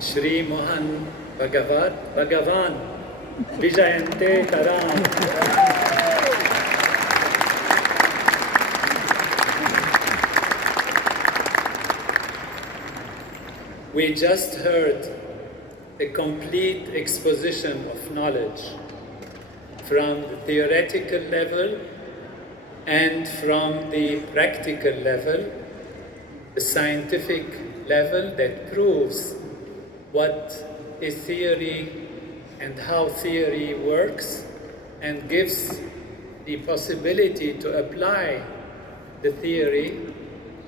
Shri Mohan Bhagwat, Bhagavan, Vijayante Taram. We just heard a complete exposition of knowledge from the theoretical level and from the practical level, the scientific level that proves what is theory and how theory works and gives the possibility to apply the theory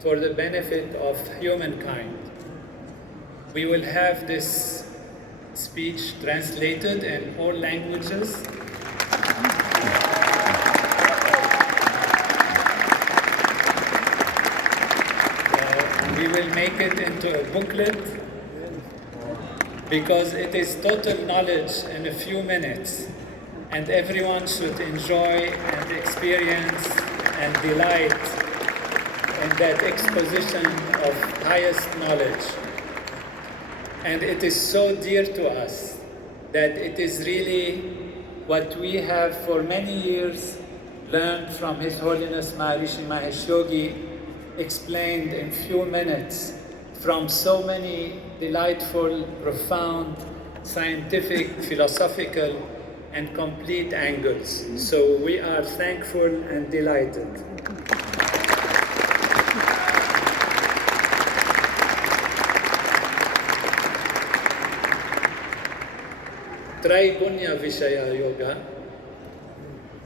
for the benefit of humankind. We will have this speech translated in all languages. We will make it into a booklet because it is total knowledge in a few minutes, and everyone should enjoy and experience and delight in that exposition of highest knowledge. And it is so dear to us that it is really what we have for many years learned from His Holiness Maharishi Mahesh Yogi, explained in few minutes from so many delightful, profound, scientific, philosophical, and complete angles. So we are thankful and delighted. Traigunya Vishaya Yoga,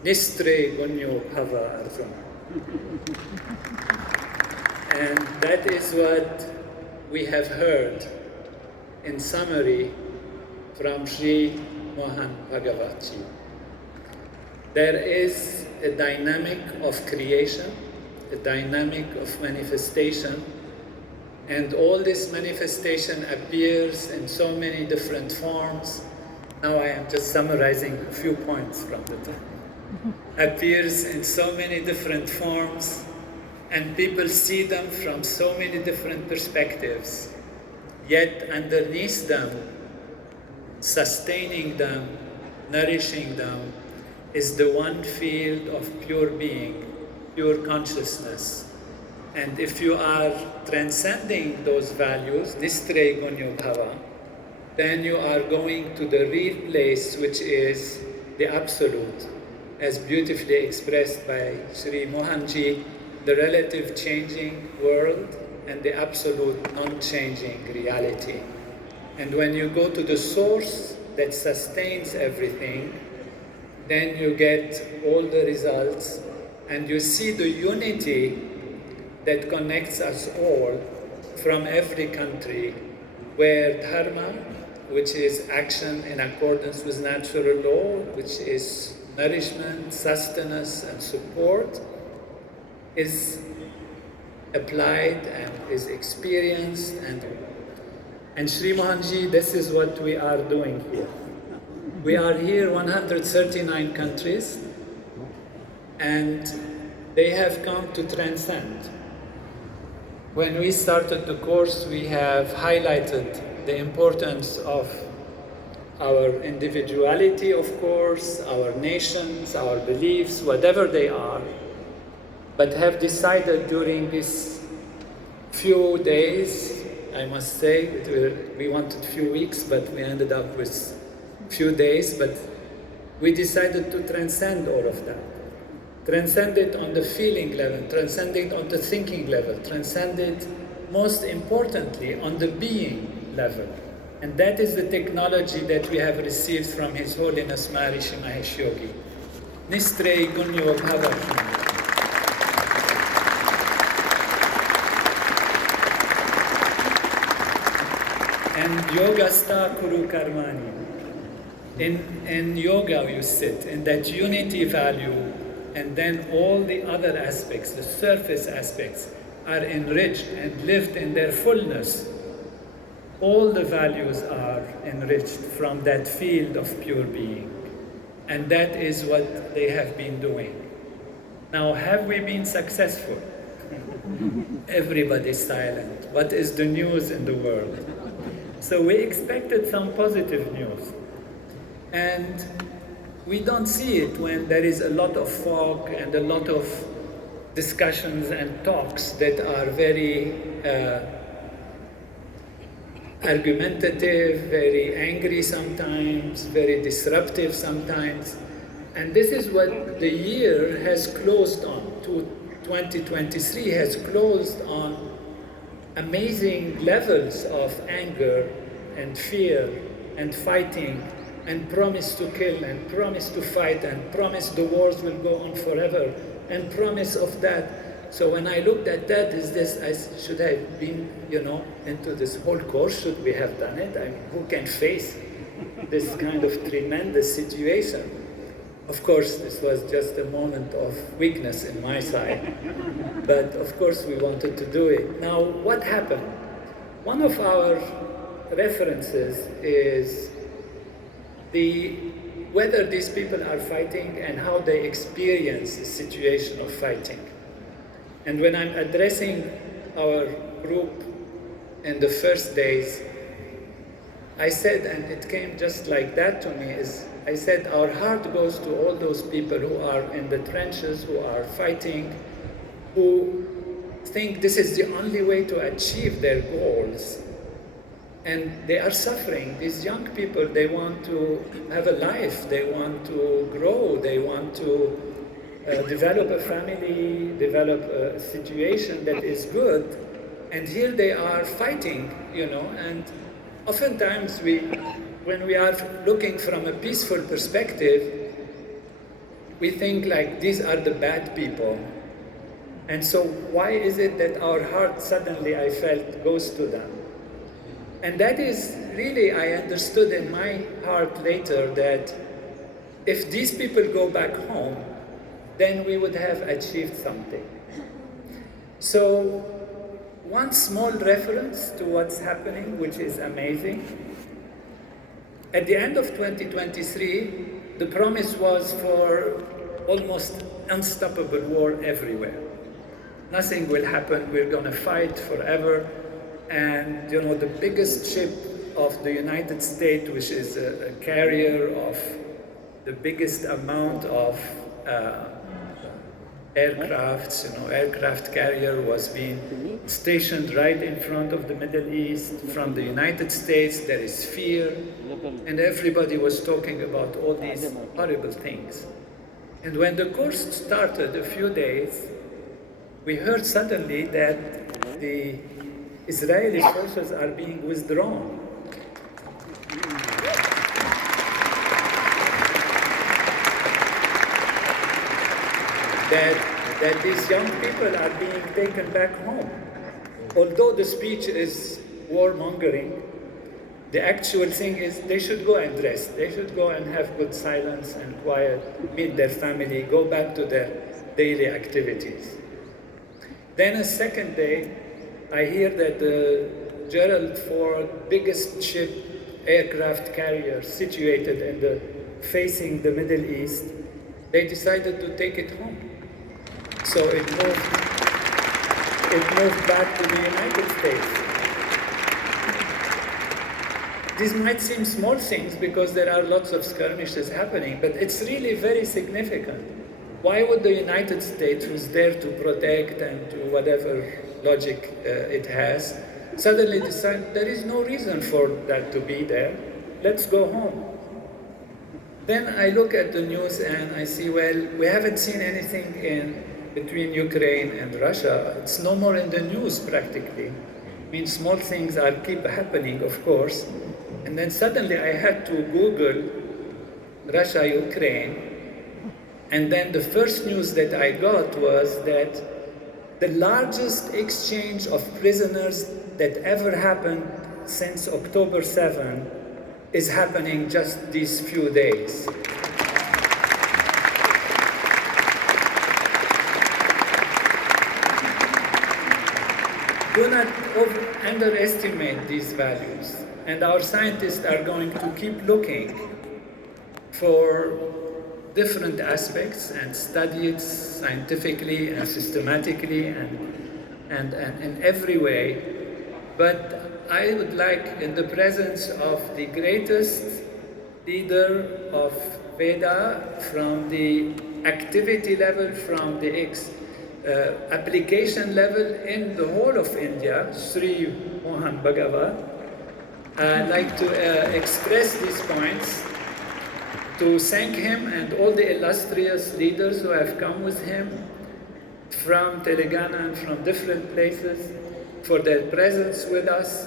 Nistre Gunyo Bhava Arjuna. And that is what we have heard in summary from Sri Mohan Bhagwat. There is a dynamic of creation, a dynamic of manifestation, and all this manifestation appears in so many different forms. Now I am just summarizing a few points from the time. Appears in so many different forms, and people see them from so many different perspectives. Yet underneath them, sustaining them, nourishing them, is the one field of pure being, pure consciousness. And if you are transcending those values, Nistre Gunyo Bhava, then you are going to the real place, which is the Absolute, as beautifully expressed by Sri Mohanji, the relative changing world and the absolute non-changing reality. And when you go to the source that sustains everything, then you get all the results and you see the unity that connects us all from every country, where dharma, which is action in accordance with natural law, which is nourishment, sustenance, and support, is applied and is experienced. And Sri Mohanji, this is what we are doing here. We are here 139 countries, and they have come to transcend. When we started the course, we have highlighted the importance of our individuality, of course, our nations, our beliefs, whatever they are, but have decided during these few days, I must say, we wanted a few weeks, but we ended up with a few days, but we decided to transcend all of that. Transcend it on the feeling level, transcend it on the thinking level, transcend it, most importantly, on the being level. And that is the technology that we have received from His Holiness Maharishi Mahesh Yogi. Nistre Gunyo Bhava. And Yogasta Kuru Karmani. In yoga you sit, in that unity value, and then all the other aspects, the surface aspects, are enriched and lived in their fullness. All the values are enriched from that field of pure being. And that is what they have been doing. Now, have we been successful? Everybody's silent. What is the news in the world? So we expected some positive news. And we don't see it when there is a lot of fog and a lot of discussions and talks that are very argumentative, very angry sometimes, very disruptive sometimes. And this is what the year has closed on. 2023 has closed on amazing levels of anger and fear and fighting and promise to kill and promise to fight and promise the wars will go on forever and promise of that. So when I looked at that, is this, I should have been, into this whole course, should we have done it? I mean, who can face this kind of tremendous situation? Of course, this was just a moment of weakness in my side, but of course we wanted to do it. Now, what happened? One of our references is whether these people are fighting and how they experience the situation of fighting. And when I'm addressing our group in the first days, I said, and it came just like that to me, I said, our heart goes to all those people who are in the trenches, who are fighting, who think this is the only way to achieve their goals. And they are suffering. These young people, they want to have a life, they want to grow, they want to develop a family, develop a situation that is good. And here they are fighting, and oftentimes when we are looking from a peaceful perspective, we think like these are the bad people. And so why is it that our heart suddenly, I felt, goes to them? And that is really, I understood in my heart later that if these people go back home, then we would have achieved something. So one small reference to what's happening, which is amazing. At the end of 2023, the promise was for almost unstoppable war everywhere. Nothing will happen, we're going to fight forever. And the biggest ship of the United States, which is a carrier of the biggest amount of aircrafts, aircraft carrier was being stationed right in front of the Middle East. From the United States, there is fear, and everybody was talking about all these horrible things. And when the course started a few days, we heard suddenly that the Israeli forces are being withdrawn. That these young people are being taken back home. Although the speech is warmongering, the actual thing is they should go and rest. They should go and have good silence and quiet, meet their family, go back to their daily activities. Then a second day, I hear that the Gerald Ford, biggest ship, aircraft carrier situated facing the Middle East, they decided to take it home. So it moved back to the United States. These might seem small things because there are lots of skirmishes happening, but it's really very significant. Why would the United States, who's there to protect and to whatever logic it has, suddenly decide there is no reason for that to be there, let's go home? Then I look at the news and I see, well, we haven't seen anything between Ukraine and Russia. It's no more in the news practically. I mean, small things keep happening, of course. And then suddenly I had to Google Russia, Ukraine. And then the first news that I got was that the largest exchange of prisoners that ever happened since October 7 is happening just these few days. Do not underestimate these values. And our scientists are going to keep looking for different aspects and study it scientifically and systematically and in every way. But I would like, in the presence of the greatest leader of Veda, from the activity level, from the application level in the whole of India, Sri Mohan Bhagwat, I'd like to express these points to thank him and all the illustrious leaders who have come with him from Telangana and from different places for their presence with us,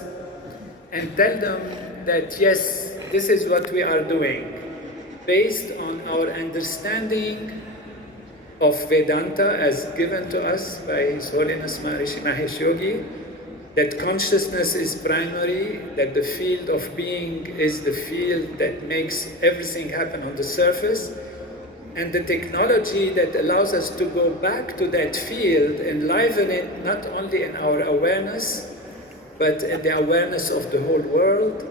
and tell them that yes, this is what we are doing based on our understanding of Vedanta as given to us by His Holiness Maharishi Mahesh Yogi, that consciousness is primary, that the field of being is the field that makes everything happen on the surface, and the technology that allows us to go back to that field, enliven it not only in our awareness, but in the awareness of the whole world,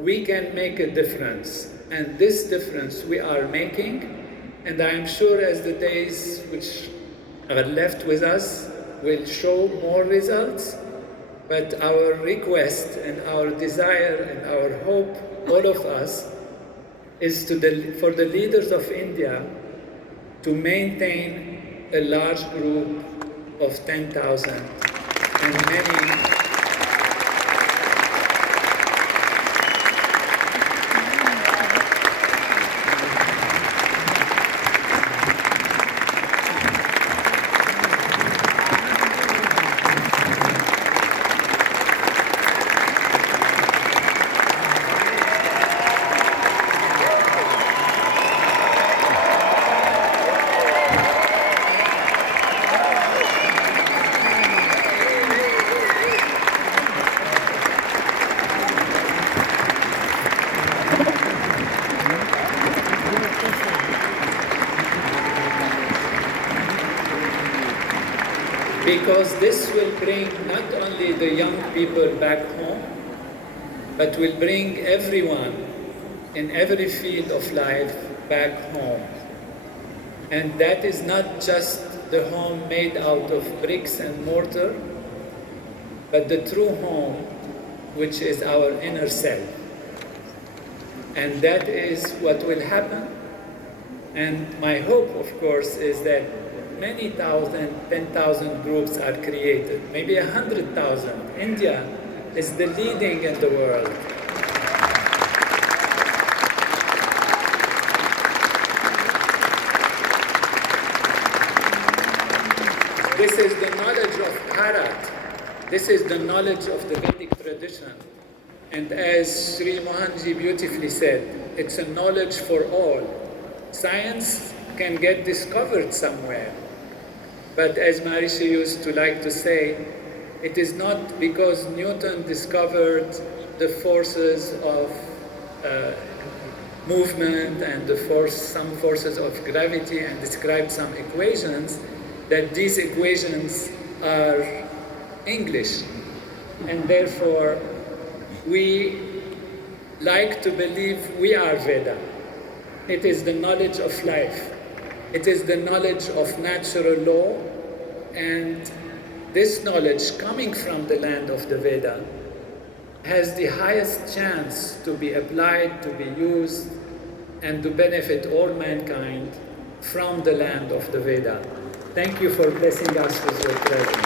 we can make a difference. And this difference we are making, and I am sure as the days which are left with us will show more results, but our request and our desire and our hope, all of us, is for the leaders of India to maintain a large group of 10,000 and many. Because this will bring not only the young people back home, but will bring everyone in every field of life back home. And that is not just the home made out of bricks and mortar, but the true home, which is our inner self. And that is what will happen. And my hope, of course, is that many thousand, 10,000 groups are created, maybe 100,000. India is the leading in the world. This is the knowledge of Bharat. This is the knowledge of the Vedic tradition. And as Sri Mohanji beautifully said, it's a knowledge for all. Science can get discovered somewhere. But as Maharishi used to like to say, it is not because Newton discovered the forces of movement and some forces of gravity and described some equations, that these equations are English. And therefore, we like to believe we are Veda. It is the knowledge of life. It is the knowledge of natural law, and this knowledge coming from the land of the Veda has the highest chance to be applied, to be used, and to benefit all mankind from the land of the Veda. Thank you for blessing us with your presence.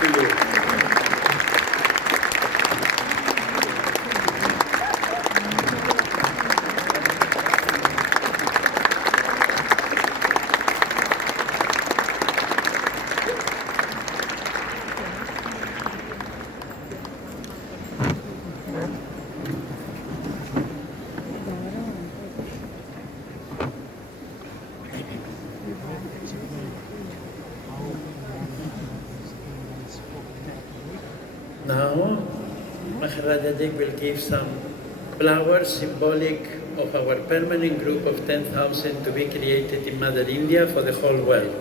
Thank you. Now, Maharaja Ajeet will give some flowers symbolic of our permanent group of 10,000 to be created in Mother India for the whole world.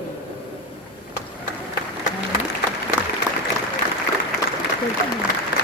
Thank you.